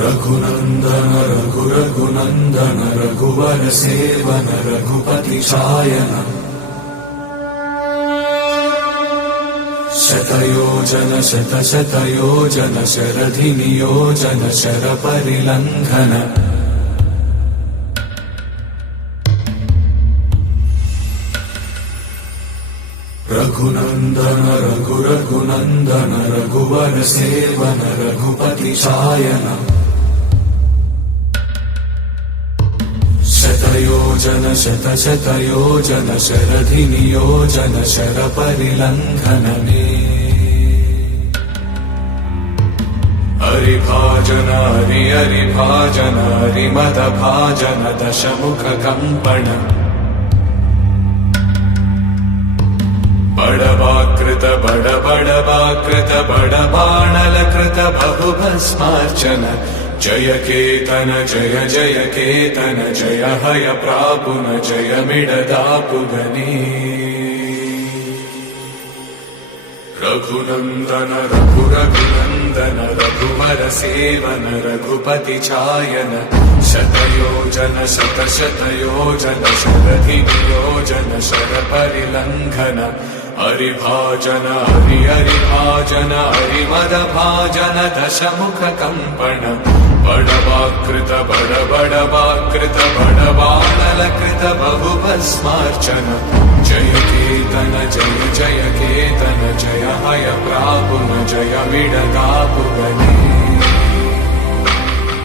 रघुनंदन रघुनंदन रघुवर seven Raghupati Shayan शतयोजन शतशतयोजन शरधि नियोजन शरपरिलंघन रघुनंदन रघुनंदन रघुवर seven Raghupati Shayan शतयोजन शतशतयोजन शरधि नियोजन शरपरिलंघन हरिभाजन हरिभाजन हरिमदभाजन दशमुख कंपन बड़वाकृत बड़वाकृत बड़बाणलकृत बहुभस्मार्चन जय केतन जय जय केतन जय हय प्रापुन जय मिडदापुगनी रघुनंदन रघुनंदन रघुवर सेवन रघुपति चायन शतयोजन शतशतयोजन शरधि नियोजन शरपरिलंघन हरिभाजन हरिभाजन हरिमदभाजन दशमुख कंपन बड़वाकृत बड़वाकृत बड़बाणलकृत बहुभस्मार्चन जय केतन जय जय केतन जय हय प्रापुन जय मिडदापुगनी